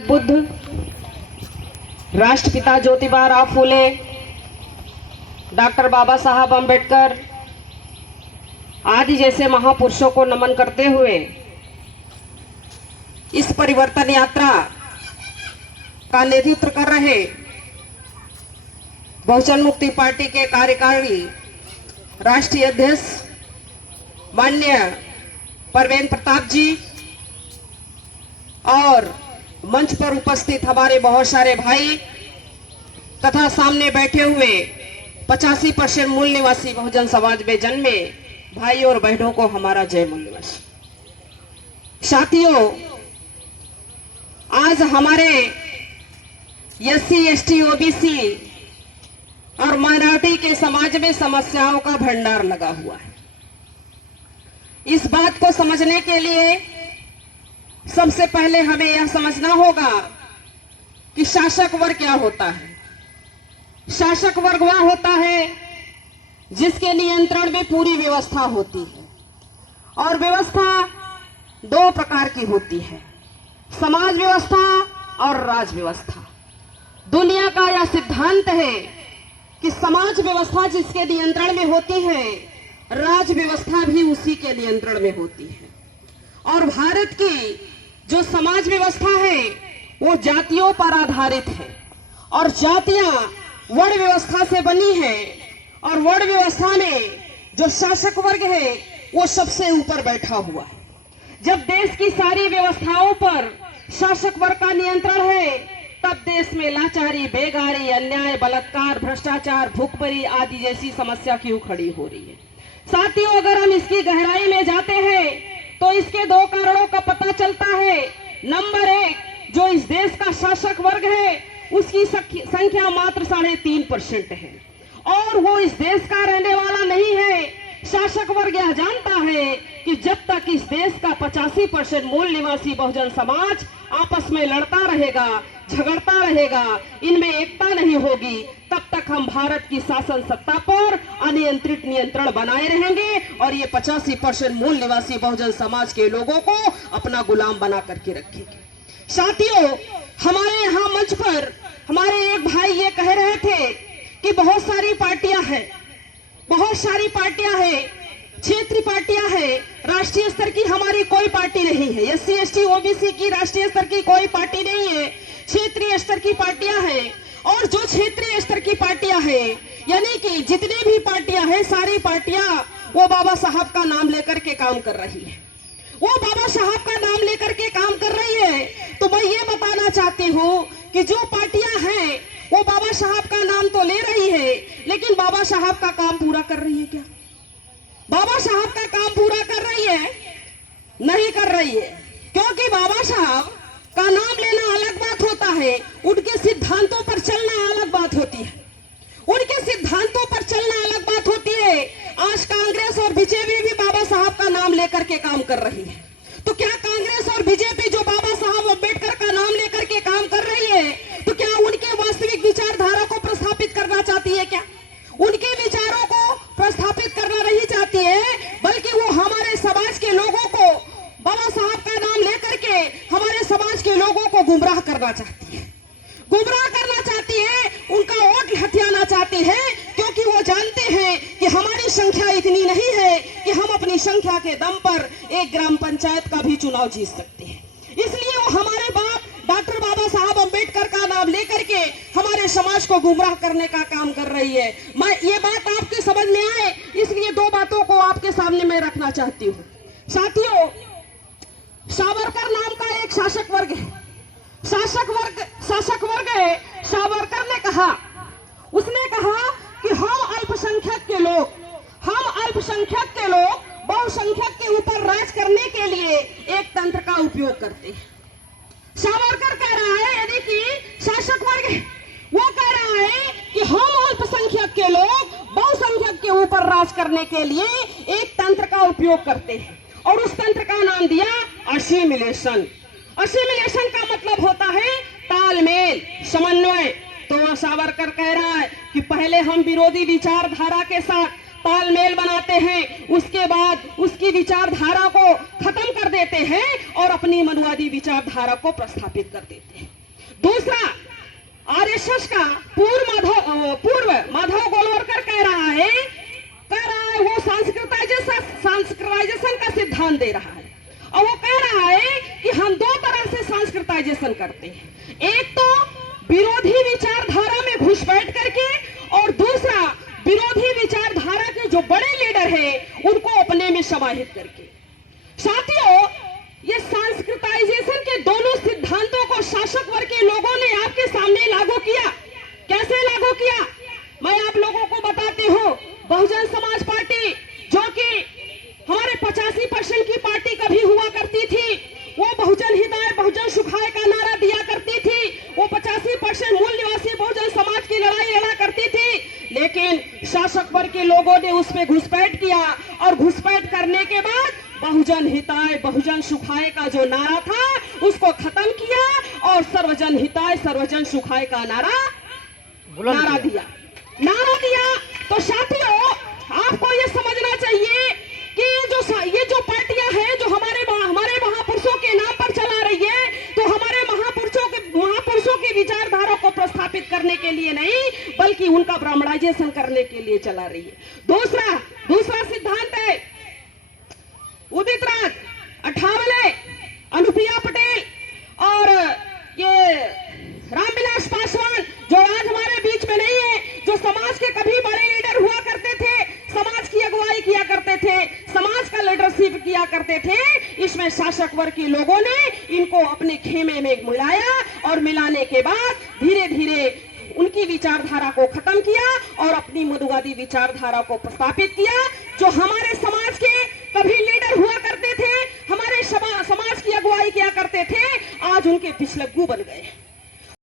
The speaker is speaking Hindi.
बुद्ध, राष्ट्रपिता ज्योतिबा राव फूले, डॉक्टर बाबा साहब अम्बेडकर आदि जैसे महापुरुषों को नमन करते हुए इस परिवर्तन यात्रा का नेतृत्व कर रहे बहुजन मुक्ति पार्टी के कार्यकारिणी राष्ट्रीय अध्यक्ष माननीय परवेन प्रताप जी और मंच पर उपस्थित हमारे बहुत सारे भाई तथा सामने बैठे हुए 85% मूल निवासी बहुजन समाज में जन्मे भाई और बहनों को हमारा जय मूल निवासी। साथियों, आज हमारे एससी, एसटी, ओबीसी और माइनॉरिटी के समाज में समस्याओं का भंडार लगा हुआ है। इस बात को समझने के लिए सबसे पहले हमें यह समझना होगा कि शासक वर्ग क्या होता है। शासक वर्ग वह होता है जिसके नियंत्रण में पूरी व्यवस्था होती है, और व्यवस्था दो प्रकार की होती है, समाज व्यवस्था और राज व्यवस्था। दुनिया का यह सिद्धांत है कि समाज व्यवस्था जिसके नियंत्रण में होती है, राज व्यवस्था भी उसी के नियंत्रण में होती है। और भारत की जो समाज व्यवस्था है वो जातियों पर आधारित है, और जातियां वर्ण व्यवस्था से बनी है, और वर्ण व्यवस्था में जो शासक वर्ग है वो सबसे ऊपर बैठा हुआ है। जब देश की सारी व्यवस्थाओं पर शासक वर्ग का नियंत्रण है, तब देश में लाचारी, बेगारी, अन्याय, बलात्कार, भ्रष्टाचार, भूखमरी आदि जैसी समस्या क्यों खड़ी हो रही है। साथियों, अगर हम इसकी गहराई में जाते हैं तो इसके दो कारणों का पता चलता है। नंबर एक, जो इस देश का शासक वर्ग है उसकी संख्या मात्र 3.5% है, और वो इस देश का रहने वाला नहीं है। शासक वर्ग यह जानता है कि जब तक इस देश का 85% मूल निवासी बहुजन समाज आपस में लड़ता रहेगा, झगड़ता रहेगा, इनमें एकता नहीं होगी, तब तक हम भारत की शासन सत्ता पर अनियंत्रित नियंत्रण बनाए रहेंगे, और ये 85% मूल निवासी बहुजन समाज के लोगों को अपना गुलाम बना करके रखेंगे। साथियों, हमारे यहाँ मंच पर हमारे एक भाई ये कह रहे थे कि बहुत सारी पार्टियां हैं, बहुत सारी पार्टियां हैं, क्षेत्रीय पार्टियां हैं, राष्ट्रीय स्तर की हमारी कोई पार्टी नहीं है। एससी, एसटी, ओबीसी की राष्ट्रीय स्तर की कोई पार्टी नहीं है, क्षेत्रीय स्तर की पार्टियां हैं। और जो क्षेत्रीय स्तर की पार्टियां हैं, यानी कि जितनी भी पार्टियां हैं, सारी पार्टियां वो बाबा साहब का नाम लेकर के काम कर रही है, वो बाबा साहब का नाम लेकर के काम कर रही है। तो मैं ये बताना चाहती हूँ कि जो पार्टियां हैं वो बाबा साहब का नाम तो ले रही है, लेकिन बाबा साहब का काम पूरा कर रही है क्या? बाबा साहब का काम पूरा कर रही है? नहीं कर रही है, क्योंकि बाबा साहब का नाम लेना अलग बात होता है, उनके सिद्धांतों पर चलना अलग बात होती है। उनके सिद्धांतों पर चलना अलग बात होती है। आज कांग्रेस और बीजेपी भी बाबा साहब का नाम लेकर के काम कर रही है। तो क्या कांग्रेस और बीजेपी जो बाबा साहब अम्बेडकर का नाम लेकर के काम कर रही है, तो क्या उनके वास्तविक विचारधारा को प्रस्थापित करना चाहती है? क्या उनके विचारों को प्रस्थापित करना नहीं चाहती है, बल्कि वो हमारे समाज के लोगों को बाबा साहब का नाम लेकर के हमारे समाज के लोगों को गुमराह करना चाहती है, गुमराह करना चाहती है, उनका वोट हथियाना चाहती है, क्योंकि वो जानते हैं कि हमारी संख्या इतनी नहीं है कि हम अपनी संख्या के दम पर एक ग्राम पंचायत का भी चुनाव जीत सकते हैं। इसलिए वो हमारे बाप डॉक्टर बाबा साहब अम्बेडकर का नाम लेकर के हमारे समाज को गुमराह करने का काम कर रही है। मैं ये बात आपके समझ में आए, इसलिए दो बातों को आपके सामने मैं रखना चाहती हूँ। साथियों, सावरकर नाम का एक शासक वर्ग है, शासक वर्ग है। सावरकर ने कहा, उसने कहा कि हम अल्पसंख्यक के लोग बहुसंख्यक के ऊपर राज करने के लिए एक तंत्र का उपयोग करते हैं। सावरकर कह रहा है, यानी कि शासक वर्ग है, वो कह रहा है कि हम अल्पसंख्यक के लोग बहुसंख्यक के ऊपर राज करने के लिए एक तंत्र का उपयोग करते हैं, और उस तंत्र का नाम दिया असिमिलेशन। असिमिलेशन का मतलब होता है तालमेल, समन्वय। तो सावरकर कह रहा है कि पहले हम विरोधी विचारधारा के साथ तालमेल बनाते हैं, उसके बाद उसकी विचारधारा को खत्म कर देते हैं और अपनी मनुवादी विचारधारा को प्रस्थापित कर देते हैं। दूसरा, आरएसएस का पूर्व माधव गोलवलकर कह रहा है वो सांस्कृताइजेशन का सिद्धांत दे रहा है, और वो कह रहा है कि हम दो तरह से सांस्कृताइजेशन करते हैं, एक तो विरोधी विचारधारा में घुसपैठ करके, और दूसरा विरोधी विचारधारा के जो बड़े लीडर हैं उनको अपने में समाहित करके। साथियों, ये सांस्कृताइजेशन के दोनों सिद्धांतों को शासक वर्ग के लोगों ने आपके सामने लागू किया। कैसे लागू किया, मैं आप लोगों को बताती हूँ। बहुजन समाज पार्टी, जो कि हमारे 85% की पार्टी कभी हुआ करती थी, वो बहुजन हिताय बहुजन सुखाय का नारा दिया करती थी, वो 85% मूल निवासी बहुजन समाज की लड़ाई लड़ा करती थी, लेकिन शासक वर्ग के लोगों ने उसमें घुसपैठ किया, और घुसपैठ करने के बाद बहुजन हिताय बहुजन सुखाय का जो नारा था उसको खत्म किया, और सर्वजन हिताय सर्वजन सुखाय का नारा दिया। तो साथियों, आपको ये समझना चाहिए कि ये जो पार्टियां हैं जो हमारे महापुरुषों के नाम पर चला रही है, तो हमारे महापुरुषों की विचारधारा को प्रस्थापित करने के लिए नहीं, बल्कि उनका ब्राह्मणाइजेशन करने के लिए चला रही है। दूसरा सिद्धांत है उदित राज, अठावले, अनुप्रिया पटेल और ये रामविलास पासवान, जो आज हमारे बीच में नहीं है, जो समाज के कभी बड़े लीडर हुआ करते थे, समाज की अगुवाई किया करते थे, समाज का लीडरशिप किया करते थे, इसमें शासक वर्ग के लोगों ने इनको अपने खेमे में मिलाया, और मिलाने के बाद धीरे धीरे उनकी विचारधारा को खत्म किया और अपनी मनुवादी विचारधारा को प्रस्तापित किया। जो हमारे समाज के कभी लीडर हुआ करते थे, हमारे समाज की अगुवाई किया करते थे, आज उनके पिछलग्गू बन गए।